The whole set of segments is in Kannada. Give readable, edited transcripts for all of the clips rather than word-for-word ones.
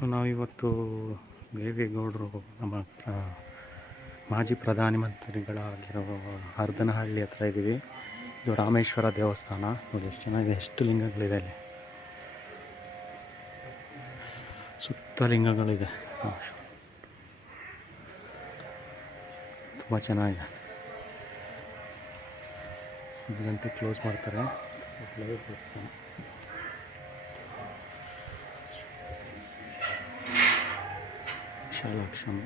ಸೊ ನಾವಿವತ್ತು ದೇವೇಗೌಡರು ನಮ್ಮ ಮಾಜಿ ಪ್ರಧಾನ ಮಂತ್ರಿಗಳಾಗಿರೋ ಹರದನಹಳ್ಳಿ ಹತ್ರ ಇದ್ದೀವಿ. ಇದು ರಾಮೇಶ್ವರ ದೇವಸ್ಥಾನ. ನೋಡಿ ಎಷ್ಟು ಚೆನ್ನಾಗಿದೆ, ಎಷ್ಟು ಲಿಂಗಗಳಿದೆ ಅಲ್ಲಿ, ಸುತ್ತ ಲಿಂಗಗಳಿದೆ, ತುಂಬ ಚೆನ್ನಾಗಿದೆ. 1 ಗಂಟೆ ಕ್ಲೋಸ್ ಮಾಡ್ತಾರೆ. ದೇವಸ್ಥಾನ ವಿಶಾಲಾಕ್ಷಂ.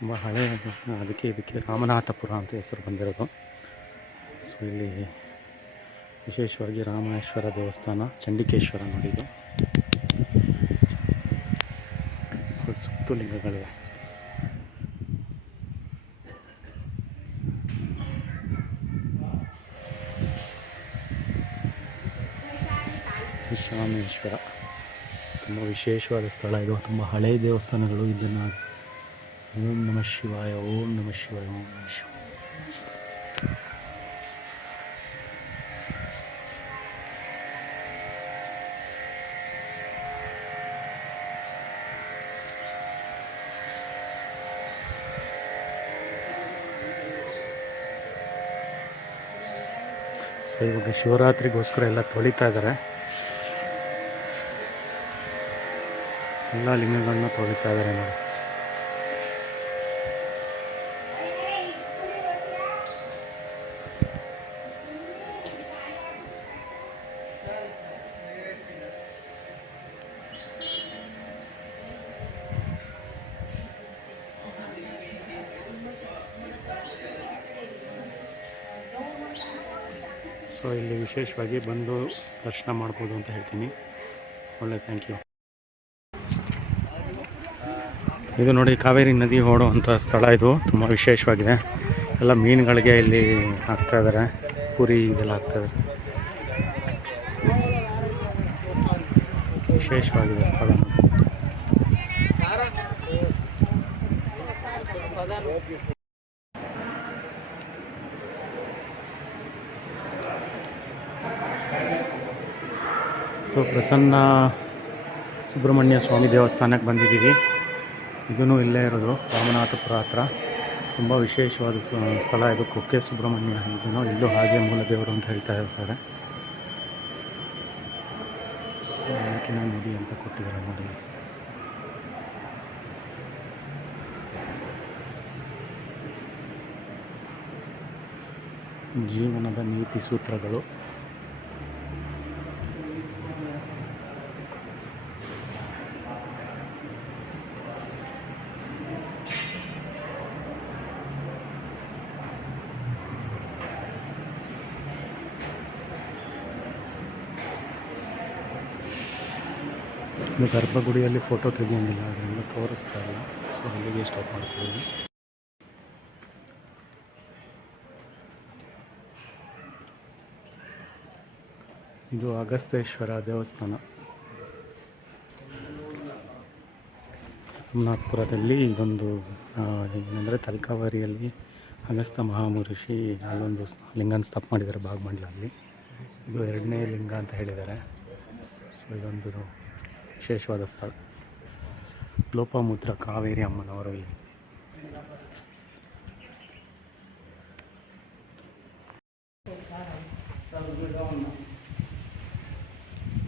ತುಂಬ ಹಳೆ, ಇದಕ್ಕೆ ರಾಮನಾಥಪುರ ಅಂತ ಹೆಸರು ಬಂದಿರೋದು. ಸೊ ಇಲ್ಲಿ ವಿಶೇಷವಾಗಿ ರಾಮೇಶ್ವರ ದೇವಸ್ಥಾನ, ಚಂಡಿಕೇಶ್ವರ ನೋಡಿ, ಇದು ಸುತ್ತು ಲಿಂಗಗಳಿವೆ. ರಾಮೇಶ್ವರ ತುಂಬ ವಿಶೇಷವಾದ ಸ್ಥಳ ಇದು. ತುಂಬ ಹಳೆಯ ದೇವಸ್ಥಾನಗಳು. ಇದನ್ನು ಓಂ ನಮಃ ಶಿವಾಯ, ಓಂ ನಮಃ ಶಿವಾಯ, ಓಂ ನಮಃ ಶಿವಾಯ. ಸೊ ಇವಾಗ ಶಿವರಾತ್ರಿಗೋಸ್ಕರ ಎಲ್ಲ ತೊಳಿತಾ ಇದ್ದಾರೆ, ಎಲ್ಲ ಲಿಂಗಗಳನ್ನ ತೊಳಿತಾ ಇದ್ದಾರೆ ನೋಡಿ. ಸೊ ಇಲ್ಲಿ ವಿಶೇಷವಾಗಿ ಬಂದು ದರ್ಶನ ಮಾಡ್ಬೋದು ಅಂತ ಹೇಳ್ತೀನಿ. ಒಳ್ಳೆ ಥ್ಯಾಂಕ್ ಯು. ಇದು ನೋಡಿ ಕಾವೇರಿ ನದಿ ಓಡುವಂಥ ಸ್ಥಳ. ಇದು ತುಂಬ ವಿಶೇಷವಾಗಿದೆ. ಎಲ್ಲ ಮೀನುಗಳಿಗೆ ಇಲ್ಲಿ ಹಾಕ್ತಾಯಿದ್ದಾರೆ, ಪೂರಿ ಇದೆಲ್ಲ ಹಾಕ್ತಾಯಿದ್ದಾರೆ. ವಿಶೇಷವಾಗಿದೆ ಸ್ಥಳ. ಸೊ ಪ್ರಸನ್ನ ಸುಬ್ರಹ್ಮಣ್ಯ ಸ್ವಾಮಿ ದೇವಸ್ಥಾನಕ್ಕೆ ಬಂದಿದ್ದೀವಿ. ಇದೂ ಇಲ್ಲೇ ಇರೋದು, ರಾಮನಾಥಪುರ ಹತ್ರ. ತುಂಬ ವಿಶೇಷವಾದ ಸ್ಥಳ ಇದು. ಕುಕ್ಕೆ ಸುಬ್ರಹ್ಮಣ್ಯ ಇದನ್ನು ಇಲ್ಲೂ ಹಾಗೆ ಮೂಲ ದೇವರು ಅಂತ ಹೇಳ್ತಾ ಇರ್ತಾರೆ. ಬೆಳಕಿನ ನದಿ ಅಂತ ಕೊಟ್ಟಿದ್ದಾರೆ ನೋಡಿ. ಜೀವನದ ನೀತಿ ಸೂತ್ರಗಳು. ಇನ್ನು ಗರ್ಭಗುಡಿಯಲ್ಲಿ ಫೋಟೋ ತೆಗೆಯಂಗಿಲ್ಲ, ಅದರಿಂದ ತೋರಿಸ್ತಾ ಇಲ್ಲ. ಸೊ ಅಲ್ಲಿಗೆ ಸ್ಟಾಪ್ ಮಾಡ್ತೀವಿ. ಇದು ಅಗಸ್ತೇಶ್ವರ ದೇವಸ್ಥಾನ, ರಾಮನಾಥಪುರದಲ್ಲಿ. ಇದೊಂದು ಏನಂದರೆ ತಲಕಾವೇರಿಯಲ್ಲಿ ಅಗಸ್ತ್ಯ ಮಹಾಮುರುಷಿ ಅಲ್ಲೊಂದು ಲಿಂಗನ ಸ್ಥಾಪನೆ ಮಾಡಿದ್ದಾರೆ ಭಾಗಮಂಡಲಲ್ಲಿ. ಇದು 2ನೇ ಲಿಂಗ ಅಂತ ಹೇಳಿದ್ದಾರೆ. ಸೊ ಇದೊಂದು ವಿಶೇಷವಾದ ಸ್ಥಳ. ಲೋಪಮುದ್ರ ಕಾವೇರಿ ಅಮ್ಮನವರು ಇಲ್ಲಿ.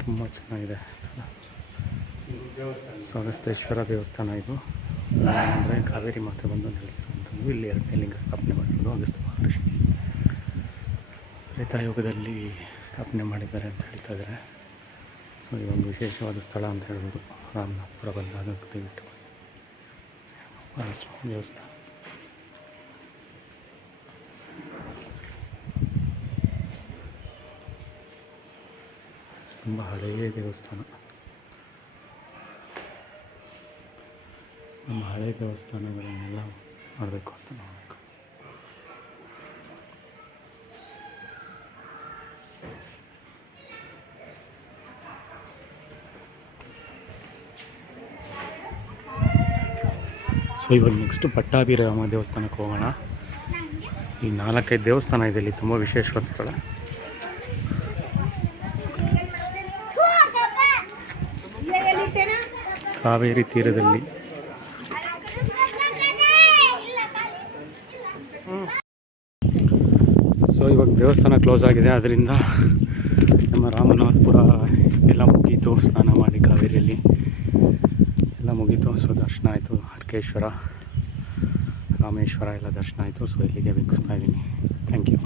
ತುಂಬ ಚೆನ್ನಾಗಿದೆ ಸ್ಥಳ. ಸೊ ಅಗಸ್ತೇಶ್ವರ ದೇವಸ್ಥಾನ ಇದು. ಅಂದರೆ ಕಾವೇರಿ ಮಾತೆ ಬಂದು ನೆಲೆಸಿರುವಂಥದ್ದು. ಇಲ್ಲಿ 2ನೇ ಲಿಂಗ ಸ್ಥಾಪನೆ ಮಾಡಿರೋದು ಅಗಸ್ತ್ಯ ಮಹರ್ಷಿ. ತ್ರೇತಾಯುಗದಲ್ಲಿ ಸ್ಥಾಪನೆ ಮಾಡಿದ್ದಾರೆ ಅಂತ ಹೇಳ್ತಾ ಇದ್ದಾರೆ. ಸೊ ಇದೊಂದು ವಿಶೇಷವಾದ ಸ್ಥಳ ಅಂತ ಹೇಳ್ಬೋದು. ರಾಮನಾಥಪುರ ಬಂದಾಗ ದಯವಿಟ್ಟು ದೇವಸ್ಥಾನ. ತುಂಬ ಹಳೆಯ ದೇವಸ್ಥಾನ. ನಮ್ಮ ಹಳೆಯ ದೇವಸ್ಥಾನಗಳನ್ನೆಲ್ಲ ಮಾಡಬೇಕು ಅಂತ ನೋಡಬೇಕು. ಇವಾಗ ನೆಕ್ಸ್ಟ್ ಪಟ್ಟಾಭಿರಾಮ ದೇವಸ್ಥಾನಕ್ಕೆ ಹೋಗೋಣ. ಈ 4-5 ದೇವಸ್ಥಾನ ಇದೆ ಇಲ್ಲಿ, ತುಂಬ ವಿಶೇಷವಾದ ಸ್ಥಳ. ಕಾವೇರಿ ತೀರದಲ್ಲಿ ಸೊ ಇವಾಗ ದೇವಸ್ಥಾನ ಕ್ಲೋಸ್ ಆಗಿದೆ, ಅದರಿಂದ ನಮ್ಮ ರಾಮನಾಥಪುರ ಎಲ್ಲ ಮುಗೀತು. ಸ್ನಾನ ಮಾಡಿ ಕಾವೇರಿಯಲ್ಲಿ ಎಲ್ಲ ಮುಗೀತು. ಸೊ ದರ್ಶನ ಆಯಿತು, ಹರಕೇಶ್ವರ, ರಾಮೇಶ್ವರ ಎಲ್ಲ ದರ್ಶನ ಆಯಿತು. ಸೊ ಇಲ್ಲಿಗೆ ಮುಗಿಸ್ತಾ ಇದ್ದೀನಿ. Thank you.